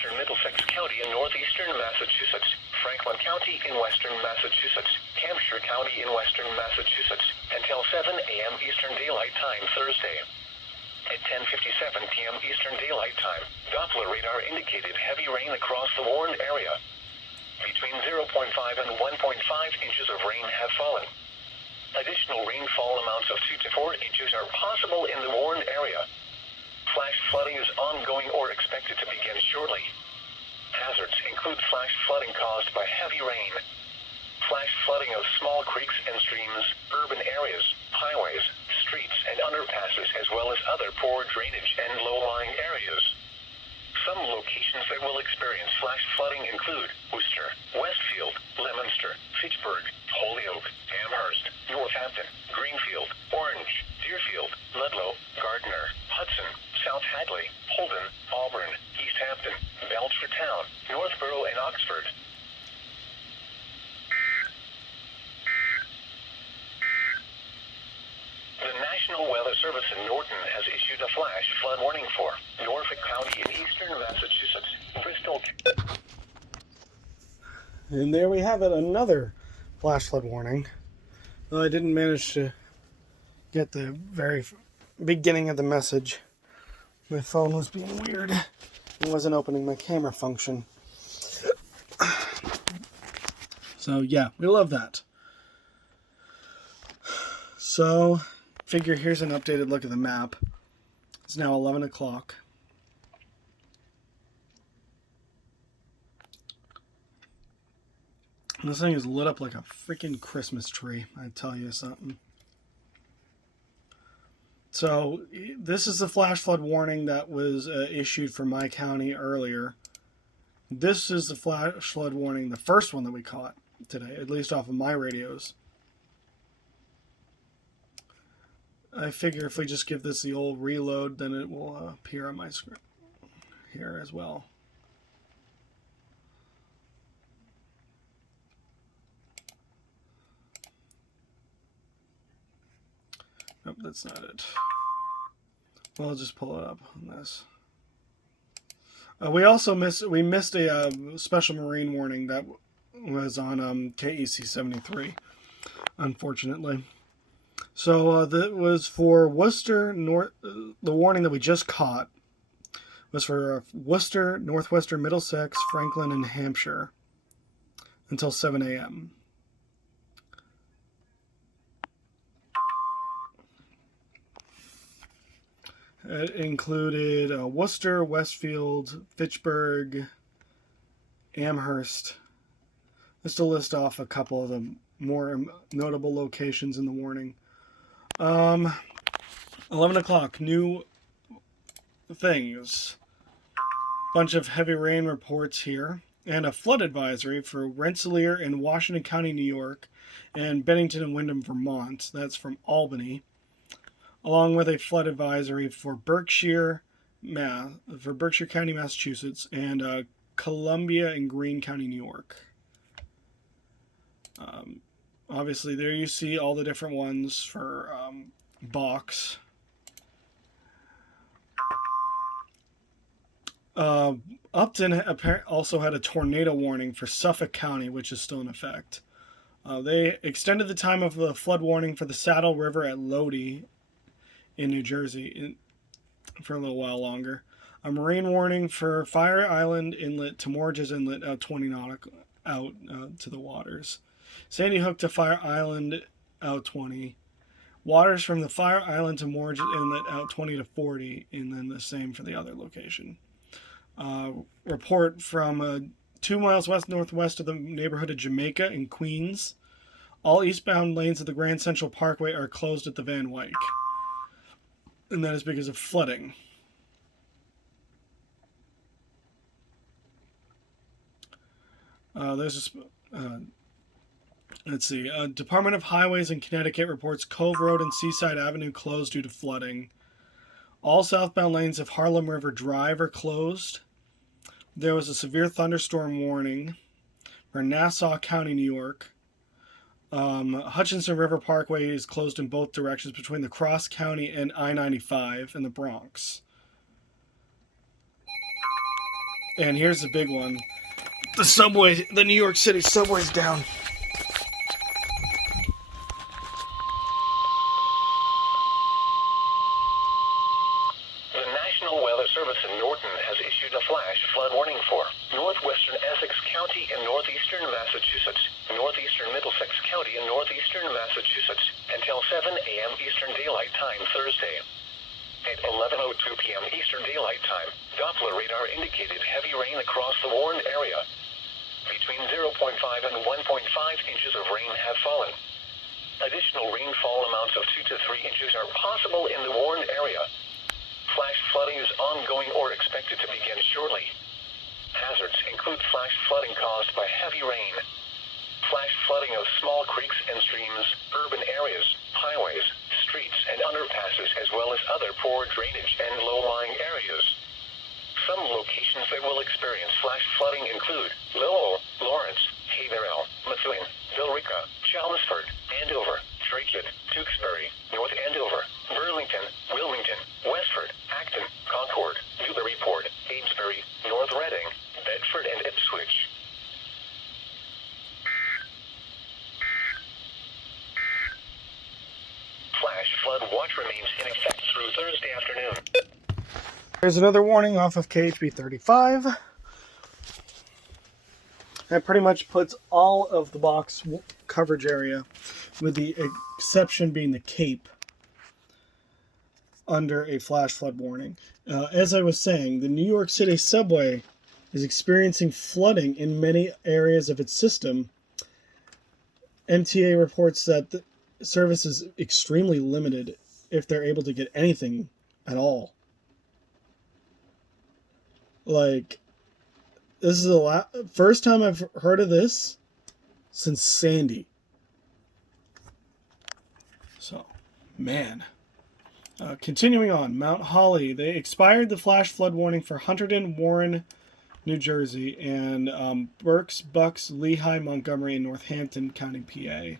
western Middlesex County in northeastern Massachusetts, Franklin County in western Massachusetts, Hampshire County in western Massachusetts, until 7 a.m. Eastern Daylight Time Thursday. At 10:57 p.m. Eastern Daylight Time, Doppler radar indicated heavy rain across the warned area. Between 0.5 and 1.5 inches of rain have fallen. Additional rainfall amounts of 2 to 4 inches are possible in the warned area. Flash flooding is ongoing or expected to begin shortly. Hazards include flash flooding caused by heavy rain, flash flooding of small creeks and streams, urban areas, highways, streets, and underpasses, as well as other poor drainage and low-lying areas. Some locations that will experience flash flooding include Worcester, Westfield, Leominster, Fitchburg, Holyoke, Amherst, Northampton, Greenfield, Orange, Deerfield, Ludlow, Gardner, Hudson, South Hadley, Holden, Auburn, East Hampton, Belchertown, Northborough, and Oxford. The National Weather Service in Norton has issued a flash flood warning for Norfolk County in eastern Massachusetts, Bristol. And there we have it, another flash flood warning. Though I didn't manage to get the very beginning of the message. My phone was being weird. It wasn't opening my camera function. So yeah, we love that. So, figure here's an updated look at the map. It's now 11 o'clock. This thing is lit up like a freaking Christmas tree, I tell you something. So, this is the flash flood warning that was issued for my county earlier. This is the flash flood warning, the first one that we caught today, at least off of my radios. I figure if we just give this the old reload, then it will appear on my screen here as well. Nope, that's not it. Well, I'll just pull it up on this. We also missed a special marine warning that was on KEC 73, unfortunately. So that was for Worcester, the warning that we just caught was for Worcester, Northwestern Middlesex, Franklin, and Hampshire until 7 a.m. It included Worcester, Westfield, Fitchburg, Amherst. Just to list off a couple of the more notable locations in the warning. 11 o'clock, new things. Bunch of heavy rain reports here. And a flood advisory for Rensselaer in Washington County, New York, and Bennington and Windham, Vermont. That's from Albany. Along with a flood advisory for Berkshire County, Massachusetts, and Columbia and Greene County, New York. Obviously, there you see all the different ones for box. Upton also had a tornado warning for Suffolk County, which is still in effect. They extended the time of the flood warning for the Saddle River at Lodi in New Jersey for a little while longer. A marine warning for Fire Island Inlet to Morges Inlet out 20 nautical out to the waters. Sandy Hook to Fire Island out 20. Waters from the Fire Island to Morges Inlet out 20 to 40, and then the same for the other location. Report from 2 miles west-northwest of the neighborhood of Jamaica in Queens. All eastbound lanes of the Grand Central Parkway are closed at the Van Wyck. And that is because of flooding. Let's see. Department of Highways in Connecticut reports Cove Road and Seaside Avenue closed due to flooding. All southbound lanes of Harlem River Drive are closed. There was a severe thunderstorm warning for Nassau County, New York. Hutchinson River Parkway is closed in both directions between the Cross County and I-95 in the Bronx. And here's the big one. The subway, the New York City subway's down. The National Weather Service in Norton has issued a flash flood warning for northwestern Essex County in northeastern Massachusetts, northeastern Middlesex County in northeastern Massachusetts, until 7 a.m. Eastern Daylight Time Thursday. At 11:02 p.m. Eastern Daylight Time, Doppler radar indicated heavy rain across the warned area. Between 0.5 and 1.5 inches of rain have fallen. Additional rainfall amounts of 2 to 3 inches are possible in the warned area. Flash flooding is ongoing or expected to begin shortly. Hazards include flash flooding caused by heavy rain, flash flooding of small creeks and streams, urban areas, highways, streets, and underpasses, as well as other poor drainage and low-lying areas. Some locations that will experience flash flooding include Lowell, Lawrence, Haverhill, Methuen, Billerica, Chelmsford, Andover, Draycott, Tewksbury, North Andover, Burlington, Wilmington, Westford, Acton, Concord, Newburyport, Amesbury, North Reading, Bedford, and Ipswich. Flash flood watch remains in effect through Thursday afternoon. There's another warning off of KHB 35. That pretty much puts all of the box coverage area, with the exception being the Cape, under a flash flood warning. As I was saying, the New York City subway is experiencing flooding in many areas of its system. MTA reports that the service is extremely limited, if they're able to get anything at all. Like, this is the first time I've heard of this since Sandy. So, man. Continuing on, Mount Holly. They expired the flash flood warning for Hunterdon, Warren, New Jersey, and Berks, Bucks, Lehigh, Montgomery, and Northampton County, PA.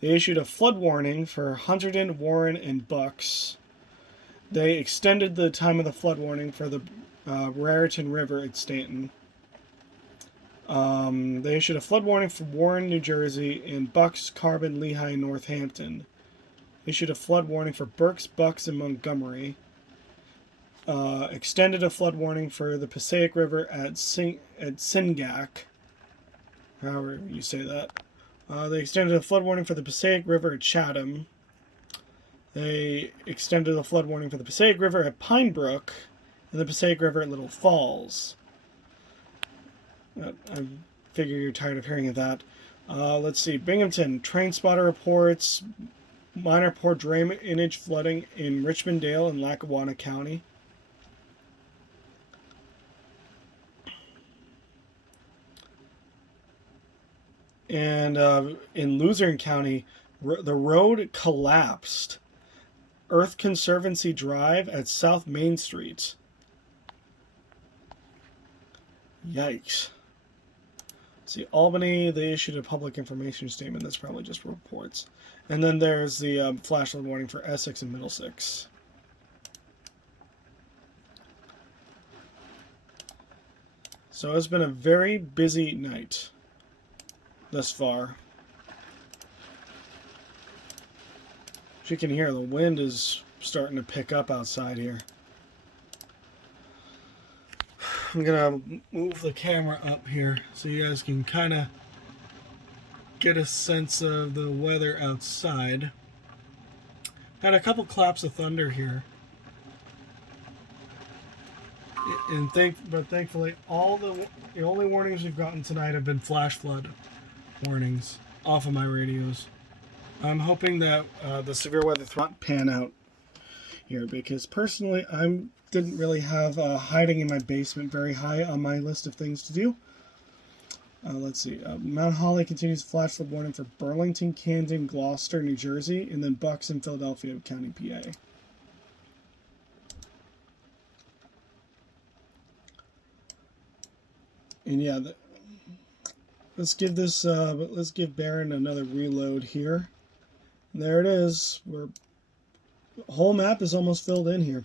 They issued a flood warning for Hunterdon, Warren, and Bucks. They extended the time of the flood warning for the Raritan River at Stanton. They issued a flood warning for Warren, New Jersey, and Bucks, Carbon, Lehigh, and Northampton. They issued a flood warning for Berks, Bucks, and Montgomery. Extended a flood warning for the Passaic River at Singach, however you say that. They extended a flood warning for the Passaic River at Chatham. They extended a flood warning for the Passaic River at Pine Brook and the Passaic River at Little Falls. I figure you're tired of hearing of that. Let's see. Binghamton. Train spotter reports minor poor drainage flooding in Richmond Dale and Lackawanna County. And in Luzerne County, the road collapsed. Earth Conservancy Drive at South Main Street. Yikes. See, Albany, they issued a public information statement. That's probably just reports. And then there's the flash flood warning for Essex and Middlesex. So it's been a very busy night thus far. As you can hear, the wind is starting to pick up outside here. I'm gonna move the camera up here so you guys can kind of get a sense of the weather outside. Had a couple claps of thunder here, but thankfully the only warnings we've gotten tonight have been flash flood warnings off of my radios. I'm hoping that the severe weather threat pan out here, because personally I didn't really have hiding in my basement very high on my list of things to do. Let's see. Mount Holly continues flash flood warning for Burlington, Camden, Gloucester, New Jersey, and then Bucks and Philadelphia County, PA. And yeah, let's give Barron another reload here. And there it is. The whole map is almost filled in here.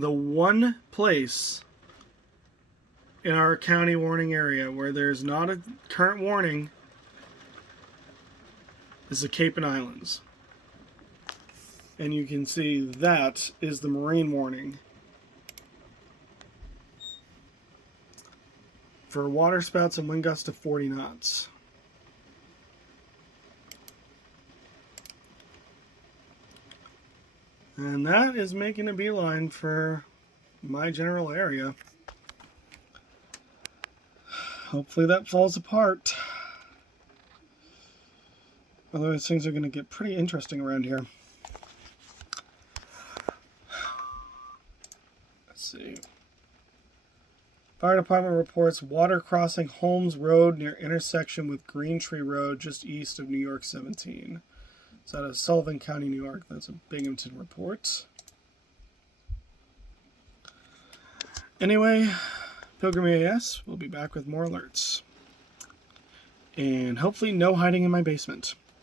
the one place in our county warning area where there's not a current warning is the Cape and Islands. And you can see that is the marine warning for water spouts and wind gusts to 40 knots. And that is making a beeline for my general area. Hopefully that falls apart. Otherwise things are going to get pretty interesting around here. Let's see. Fire department reports water crossing Holmes Road near intersection with Green Tree Road just east of New York 17. It's out of Sullivan County, New York. That's a Binghamton report. Anyway, Pilgrim EAS will be back with more alerts. And hopefully no hiding in my basement.